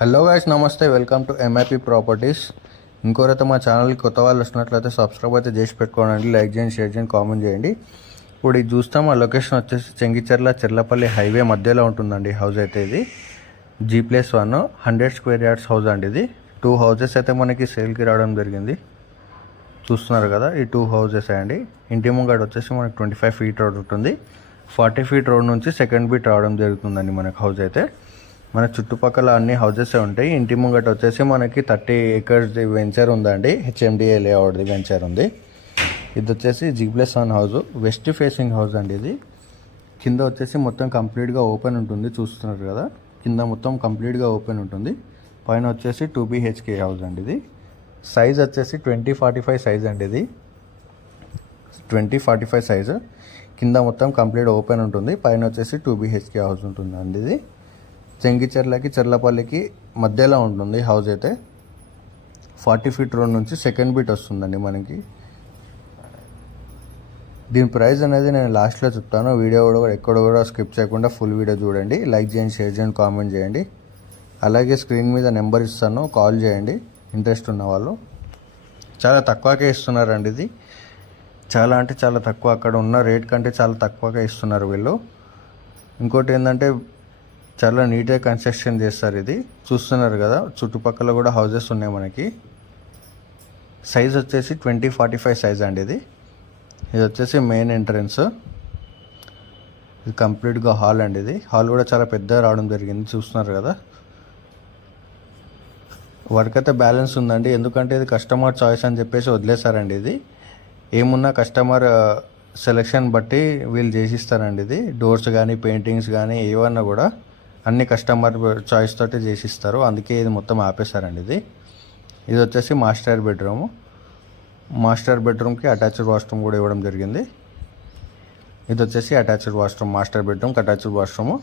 Hello guys, నమస్తే. Welcome to MIP properties. ఇంకోరైతే మా ఛానల్కి కొత్త వాళ్ళు వస్తున్నట్లయితే సబ్స్క్రైబ్ అయితే చేసి పెట్టుకోండి. లైక్ చేయండి, షేర్ చేయండి, కామెంట్ చేయండి. ఇప్పుడు ఇది చూస్తాం. ఆ లొకేషన్ వచ్చేసి చెంగిచెర్ల చెర్లపల్లి హైవే మధ్యలో ఉంటుందండి. హౌస్ అయితే ఇది G+1 100 స్క్వేర్ యార్డ్స్ హౌస్ అండి. ఇది 2 హౌసెస్ అయితే మనకి సేల్కి రావడం జరిగింది. చూస్తున్నారు కదా, ఈ 2 హౌసెస్ అండి. ఇంటి ముంగట వచ్చేసి మనకి 25 ఫీట్ రోడ్ ఉంటుంది. 40 ఫీట్ రోడ్ నుంచి సెకండ్ బీట్ రావడం జరుగుతుందండి మనకి హౌస్ అయితే. మన చుట్టుపక్కల అన్ని హౌసెస్ ఉంటాయి. ఇంటి ముంగట వచ్చేసి మనకి 30 acres వెంచర్ ఉందండి. HMDA లేఅవుట్ది వెంచర్ ఉంది. ఇది వచ్చేసి G+1 house, west facing house అండి. ఇది కింద వచ్చేసి మొత్తం కంప్లీట్గా ఓపెన్ ఉంటుంది. చూస్తున్నారు కదా, కింద మొత్తం కంప్లీట్గా ఓపెన్ ఉంటుంది. పైన వచ్చేసి 2 BHK హౌస్ అండి. ఇది సైజ్ వచ్చేసి 20-45 సైజ్ అండి. ఇది 20-45 సైజు. కింద మొత్తం కంప్లీట్ ఓపెన్ ఉంటుంది. పైన వచ్చేసి 2 BHK హౌస్ ఉంటుంది అండి. ఇది చెంగిచెర్లకి చెర్లపల్లికి మధ్యలో ఉంటుంది హౌస్ అయితే. 40 ఫీట్ రోడ్ నుంచి సెకండ్ బీట్ వస్తుందండి మనకి. దీని ప్రైస్ అనేది నేను లాస్ట్లో చెప్తాను. వీడియో కూడా ఎక్కడ కూడా స్కిప్ చేయకుండా ఫుల్ వీడియో చూడండి. లైక్ చేయండి, షేర్ చేయండి, కామెంట్ చేయండి. అలాగే స్క్రీన్ మీద నెంబర్ ఇస్తాను, కాల్ చేయండి ఇంట్రెస్ట్ ఉన్న వాళ్ళు. చాలా తక్కువకే ఇస్తున్నారండి. ఇది చాలా అంటే చాలా తక్కువ, అక్కడ ఉన్న రేట్ కంటే చాలా తక్కువగా ఇస్తున్నారు వీళ్ళు. ఇంకోటి ఏంటంటే చాలా నీట్గా కన్స్ట్రక్షన్ చేస్తారు. ఇది చూస్తున్నారు కదా, చుట్టుపక్కల కూడా హౌసెస్ ఉన్నాయి మనకి. సైజ్ వచ్చేసి 20-45 సైజ్ అండి. ఇది వచ్చేసి మెయిన్ ఎంట్రన్స్. ఇది కంప్లీట్గా హాల్ అండి. ఇది హాల్ కూడా చాలా పెద్దగా రావడం జరిగింది. చూస్తున్నారు కదా, వర్క్ అయితే బ్యాలెన్స్ ఉందండి. ఎందుకంటే ఇది కస్టమర్ చాయిస్ అని చెప్పేసి వదిలేస్తారండి. ఇది ఏమున్నా కస్టమర్ సెలెక్షన్ బట్టి వీళ్ళు చేసిస్తారండి. ఇది డోర్స్ కానీ పెయింటింగ్స్ కానీ ఏమన్నా కూడా అన్ని కస్టమర్ చాయిస్ తోటి చేసిస్తారు. అందుకే ఇది మొత్తం ఆపేశారండి. ఇది వచ్చేసి మాస్టర్ బెడ్రూమ్. మాస్టర్ బెడ్రూమ్కి అటాచ్డ్ వాష్రూమ్ కూడా ఇవ్వడం జరిగింది. ఇది వచ్చేసి అటాచ్డ్ వాష్రూమ్, మాస్టర్ బెడ్రూమ్కి అటాచ్డ్ వాష్రూమ్.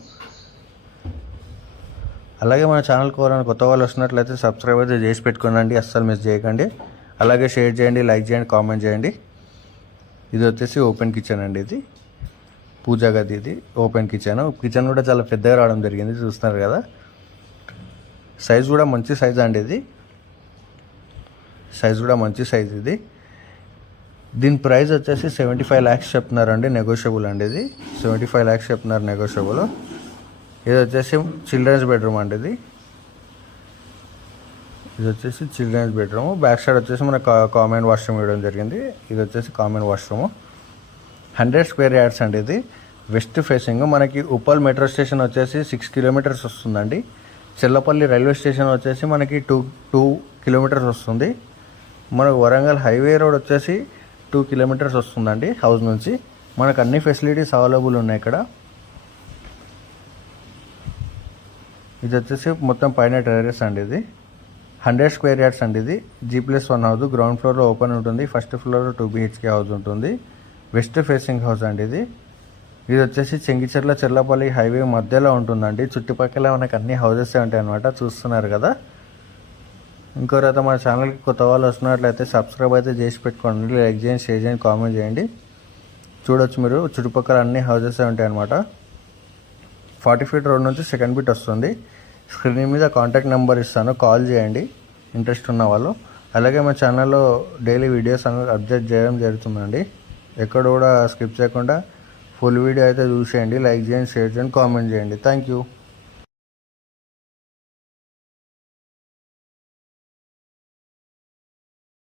అలాగే మన ఛానల్కి ఎవరైనా కొత్త వాళ్ళు వస్తున్నట్లయితే సబ్స్క్రైబ్ అయితే చేసి పెట్టుకోండి, అస్సలు మిస్ చేయకండి. అలాగే షేర్ చేయండి, లైక్ చేయండి, కామెంట్ చేయండి. ఇది వచ్చేసి ఓపెన్ కిచెన్ అండి. ఇది పూజా గది. ఇది ఓపెన్ కిచెన్. కిచెన్ కూడా చాలా పెద్దగా రావడం జరిగింది. చూస్తున్నారు కదా, సైజ్ కూడా మంచి సైజ్ అండి. ఇది సైజ్ కూడా మంచి సైజ్. ఇది దీని ప్రైస్ వచ్చేసి 75 lakhs చెప్తున్నారండి, నెగోషియబుల్ అండి. ఇది 75 lakhs చెప్తున్నారు, నెగోషియబుల్. ఇది వచ్చేసి చిల్డ్రన్స్ బెడ్రూమ్ అండి. ఇది వచ్చేసి చిల్డ్రన్స్ బెడ్రూమ్. బ్యాక్ సైడ్ వచ్చేసి మనకు కామన్ వాష్రూమ్ ఇవ్వడం జరిగింది. ఇది వచ్చేసి కామన్ వాష్రూమ్. 100 స్క్వేర్ యార్డ్స్ అండి. ఇది వెస్ట్ ఫేసింగ్. మనకి ఉప్పల్ మెట్రో స్టేషన్ వచ్చేసి 6 kilometers వస్తుందండి. చెల్లపల్లి రైల్వే స్టేషన్ వచ్చేసి మనకి 2 kilometers వస్తుంది. మనకు వరంగల్ హైవే రోడ్ వచ్చేసి 2 kilometers వస్తుందండి హౌస్ నుంచి. మనకు అన్ని ఫెసిలిటీస్ అవైలబుల్ ఉన్నాయి ఇక్కడ. ఇది వచ్చేసి మొత్తం పైన టెర్రస్ అండి. ఇది 100 స్క్వేర్ యార్డ్స్ అండి. ఇది G+1 హౌస్. గ్రౌండ్ ఫ్లోర్లో ఓపెన్ ఉంటుంది. ఫస్ట్ ఫ్లోర్లో 2 BHK హౌస్ ఉంటుంది. వెస్ట్ ఫేసింగ్ హౌస్ అండి. ఇది వచ్చేసి చెంగిచెర్ల చెర్లపల్లి హైవే మధ్యలో ఉంటుందండి. చుట్టుపక్కల మనకు అన్ని హౌసెస్ ఉంటాయి అన్నమాట. చూస్తున్నారు కదా. ఇంకోరైతే మన ఛానల్కి కొత్త వాళ్ళు వస్తున్నట్లయితే సబ్స్క్రైబ్ అయితే చేసి పెట్టుకోండి. లైక్ చేయండి, షేర్ చేయండి, కామెంట్ చేయండి. చూడొచ్చు మీరు, చుట్టుపక్కల అన్ని హౌసెస్ ఉంటాయి అన్నమాట. 40 ఫీట్ రోడ్ నుంచి సెకండ్ బీట్ వస్తుంది. స్క్రీన్ మీద కాంటాక్ట్ నెంబర్ ఇస్తాను, కాల్ చేయండి ఇంట్రెస్ట్ ఉన్న వాళ్ళు. అలాగే మా ఛానల్లో డైలీ వీడియోస్ అనేది అప్డేట్ చేయడం జరుగుతుందండి. ఎక్కడ కూడా స్కిప్ చేయకుండా ఫుల్ వీడియో అయితే చూసేయండి. లైక్ చేయండి, షేర్ చేయండి, కామెంట్ చేయండి. Thank you.